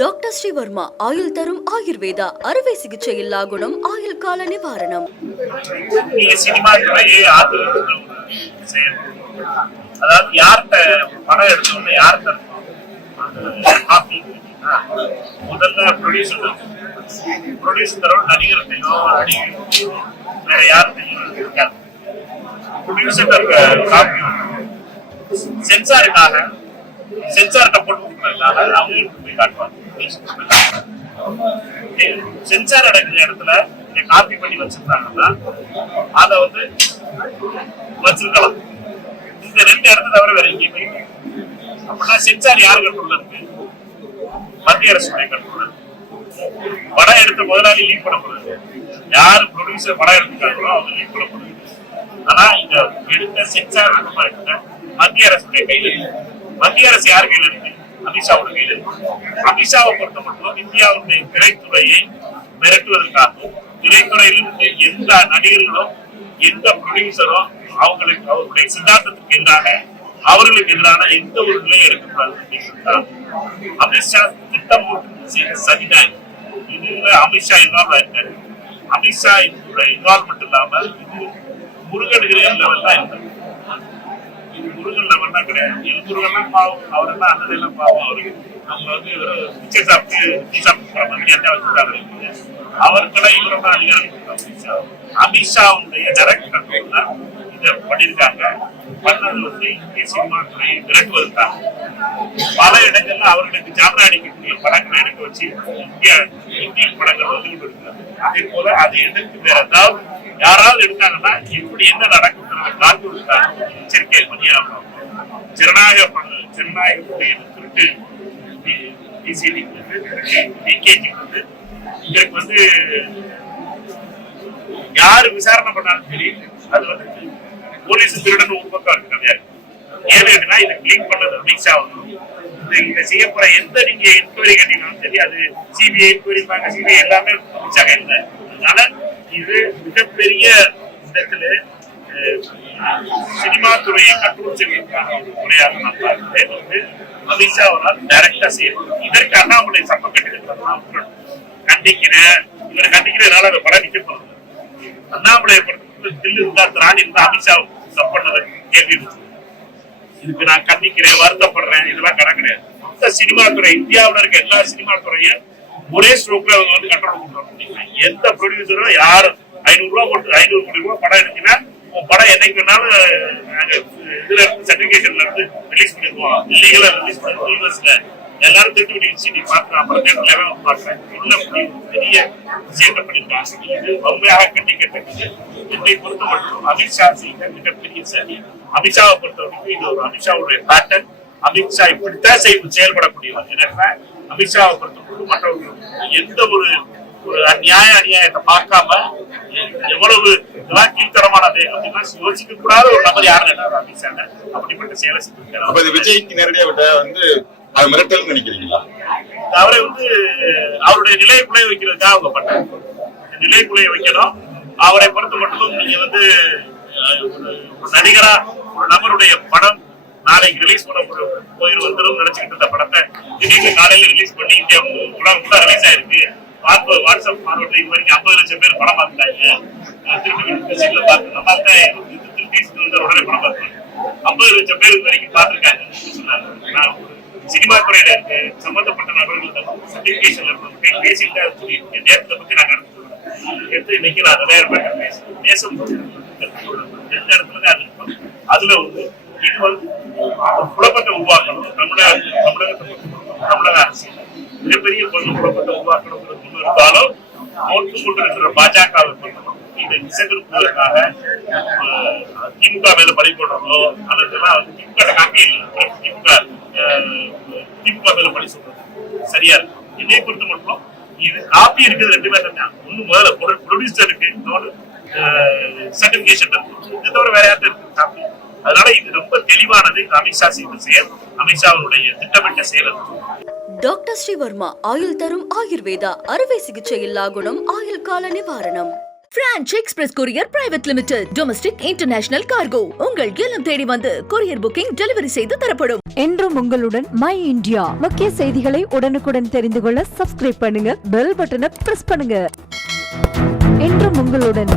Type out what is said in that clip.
Doctor Sreevarma ஆயுள் தரும் ஆயுர்வேதா அறுவை சிகிச்சை இல்லா குணம் ஆயுள் கால நிவாரணம். அதாவது யார்கிட்ட படம் எடுத்தோம்னா யார்கிட்ட முதல்ல ப்ரொடியூசரோட நடிகர்கிட்டையோ வேற யார்கிட்டையும் இருக்காது. ப்ரொடியூசர் காப்பி சென்சாருக்காக சென்சார்கிட்ட போட்டு கொடுக்கறதுக்காக அவங்களுக்கு போய் காட்டுவாங்க. சென்சார் அடங்கிற இடத்துல இங்க காப்பி பண்ணி வச்சிருந்தாங்கன்னா அதை வந்து வச்சிருக்கலாம். இந்த ரெண்டு இடத்துல தவிர வேற எங்கேயுமே அப்படின்னா சென்சார் யார் கண்ட்ரோல்ல இருக்கு? மத்திய அரசுடைய கண்ட்ரோல்ல இருக்கு. படம் எடுத்த முதலாளி லீக் பண்ணப்படுது. யாரு ப்ரொடியூசர் படம் எடுத்துக்காங்களோ அவங்க லீக் பண்ணப்படுது. ஆனா இந்த எடுத்த சென்சார் மத்திய அரசுடைய கையில இருக்கு. மத்திய அரசு யார் கையில இருக்கு? அமித்ஷாவோட கையில இருக்கு. அமித்ஷாவை பொறுத்த மட்டும் இந்தியாவுடைய திரைத்துறையை மிரட்டுவதற்காகவும் திரைத்துறையிலிருந்து எந்த நடிகர்களும் எந்த ப்ரொடியூசரும் அவருடைய சித்தாந்தத்துக்கு எதிராக அவர்களுக்கு எதிரான எந்த ஒரு நிலையை எடுக்கக்கூடாது. அமித்ஷா திட்டம் சதிதான். இதுல அமித்ஷா இன்வால்வ் ஆயிருக்காரு. அமித்ஷா இன்வால்வ்மெண்ட் இல்லாம இது முருகன் லெவல் தான் இருக்கு. முருகன் லெவல் தான் கிடையாது. முருகன் பாவம் அவரெல்லாம் அந்த நிலையில பாவம் அவருக்கு நம்ம வந்து பிச்சை சாப்பிட்டு வச்சிருக்காரு. அவருக்கெல்லாம் இவரெல்லாம் அதிகாரம். அமித்ஷாவுடைய டைரக்ட் கண்ட்ரோல்ல இதை பண்ணியிருக்காங்க. பண்ணது வந்து இந்திய சினிமா துறையை விரட்டுவதற்காக பல இடங்கள்ல அவர்களுக்கு ஜாமரா அடிக்கக்கூடிய படங்களை எடுக்க வச்சு இந்திய படங்கள் வந்து இருக்காங்க. அதே போல அதை எதிர்த்து வேற ஏதாவது யாராவது எடுத்தாங்கன்னா இப்படி என்ன நடக்கும் காத்து கொடுத்தாங்க. எச்சரிக்கை பண்ணியாகணும். ஜனநாயகத்துடைய திருட்டு டிசிடிக்கு வந்து டிகேஜிக்கு வந்து இதற்கு வந்து யாரு விசாரணை பண்ணாலும் சரி அது வந்து போலீஸ் திருடன் ஒரு பக்கம் இருக்கு கதையா. ஏன்னா இதை கிளீன் பண்ணது அமித்ஷா வந்து இதை செய்ய போற எந்த நீங்க என்கொயரி கேட்டீங்கன்னாலும் சரி அது சிபிஐ என்கொயரி சிபிஐ எல்லாமே அமித்ஷா இல்லை. அதனால இது மிகப்பெரிய விதத்துல சினிமா துறையை கண்ட்ரோல் செய்வதற்கான ஒரு முறையாக நான் பார்க்கிறேன். வந்து அமித்ஷா அவரால் டைரக்டா செய்யணும். இதற்கு அண்ணாமலை சட்டம் கட்டிட்டு கண்டிக்கிறேன். இவரை கண்டிக்கிறதுனால அந்த படம் நிக்க போறது. அண்ணாமலையை பொறுத்த தில்லு இருந்தா திராணி இருந்தா அமித்ஷா பண்ணது கேள்வி இதுக்கு நான் கண்டிக்கிறேன் வருத்தப்படுறேன் இதெல்லாம் கணக்கு கிடையாது. மொத்த சினிமா துறை இந்தியாவில் இருக்க எல்லா சினிமா துறையும் ஒரே ஸ்ட்ரோக்ல அவங்க வந்து கண்ட்ரோல் பண்றாங்க. எந்த ப்ரொடியூசரும் யாரும் 500 ரூபாய் போட்டு 500 கோடி ரூபாய் படம் எடுத்தீங்கன்னா படம் என்னைக்கு வேணாலும் இதுல இருந்து சர்டிபிகேஷன்ல இருந்து ரிலீஸ் பண்ணிடுவோம். இல்லீகலா ரிலீஸ் பண்ணுவோம். யூஎஸ்ல எல்லாரும் திருட்டு விட்டு நீ பாக்குறேன். அப்புறம் தேட்டர்ல பாக்குறேன். உள்ள பெரிய விஷயத்தை பண்ணிருக்காங்க. இது உண்மையாக கண்டிக்கத்தக்கது. என்னை பொறுத்த மட்டும் அமித்ஷா செய்த மிகப்பெரிய சரி. அமித்ஷாவை பொறுத்தவரைக்கும் இது ஒரு அமித்ஷாவுடைய பேட்டர்ன். அமித்ஷா இப்படித்தான் செயல்படக்கூடியவர். ஏன்னா அமித்ஷாவை பொறுத்தவரைக்கும் மற்றவர்கள் எந்த ஒரு அநியாயத்தை பார்க்காம எவ்வளவு இதெல்லாம் கீழ்த்தரமானது அப்படின்னா யோசிக்க கூடாத ஒரு நபர் யாரும் அமித்ஷா அப்படிப்பட்ட செயலை செஞ்சிருக்காரு. விஜய்க்கு நேரடியா விட்ட வந்து அது மிரட்டல் நினைக்கிறீங்களா? அவரை வந்து அவருடைய நிலையை குலைய வைக்கிறதுக்காக அவங்க பண்றாங்க. நிலையை குலைய வைக்கணும். அவரை பொறுத்த மட்டும் நீங்க வந்து ஒரு நடிகரா ஒரு நபருடைய படம் நாளைக்கு ரிலீஸ் பண்ண போயிரு வந்துடும் நினைச்சுக்கிட்டு இருந்த படத்தை திடீர்னு காலையில ரிலீஸ் பண்ணி இந்தியா ஃபுல்லா ரிலீஸ் ஆயிருக்கு. வாட்ஸ்அப் ஃபார்வர்ட்ல இது வரைக்கும் 50 லட்சம் பேர் படம் பார்த்துட்டாங்க. திருப்பி பார்த்து நம்ம திருப்பி உடனே படம் பார்த்துருக்காங்க. 50 லட்சம் பேர் இது வரைக்கும் பார்த்துருக்காங்க. சினிமா துறையில இருக்கு சம்பந்தப்பட்ட நபர்கள் சர்டிபிகேஷன்ல பேசிட்டு நேரத்தை பத்தி நாங்க எடுத்து இன்னைக்கு நான் 1000 பேர் பேசும் எந்த இடத்துலதான் அது இருக்கும். அதுல வந்து இது வந்து குழப்பத்தை உருவாக்கணும். தமிழக அரசியல் மிகப்பெரிய குழப்பத்தை உருவாக்கணும் இருந்தாலும் நோட்டு கொண்டிருக்கிற பாஜகவை இதை திசைத்திருப்பதற்காக திமுக மேல பழி போடுறதோ அல்லதுலாம் திமுக காப்பி திமுக மேல பழி சொல்றது சரியா இருக்கும். என்னை பொறுத்த மட்டும் இது காப்பி இருக்குது ரெண்டு பேர் தான். ஒண்ணு முதல்ல ப்ரொடியூசர் இருக்கு, இன்னொரு சர்டிபிகேஷன் இருக்கு. இதை தவிர வேற யார்ட்ட இருக்கு காப்பி? அதனால இது ரொம்ப தெளிவானது. அமித்ஷா செய்த செயல் அமித்ஷாவுடைய திட்டமிட்ட செயல். டாக்டர் ஸ்ரீவர்மா ஆயுள் தரும் ஆயுர்வேதா அறுவை சிகிச்சை இல்லா குணம் ஆயுள் கால நிவாரணம். Branch express courier private limited. Domestic international cargo. உங்கள் இல்லம் தேடி வந்து கொரியர் புக்கிங் டெலிவரி செய்து தரப்படும். என்றும் உங்களுடன் மை இந்தியா. முக்கிய செய்திகளை உடனுக்குடன் தெரிந்து கொள்ள சப்ஸ்கிரைப் பண்ணுங்க, பெல் பட்டனை பிரஸ் பண்ணுங்க. என்றும் உங்களுடன்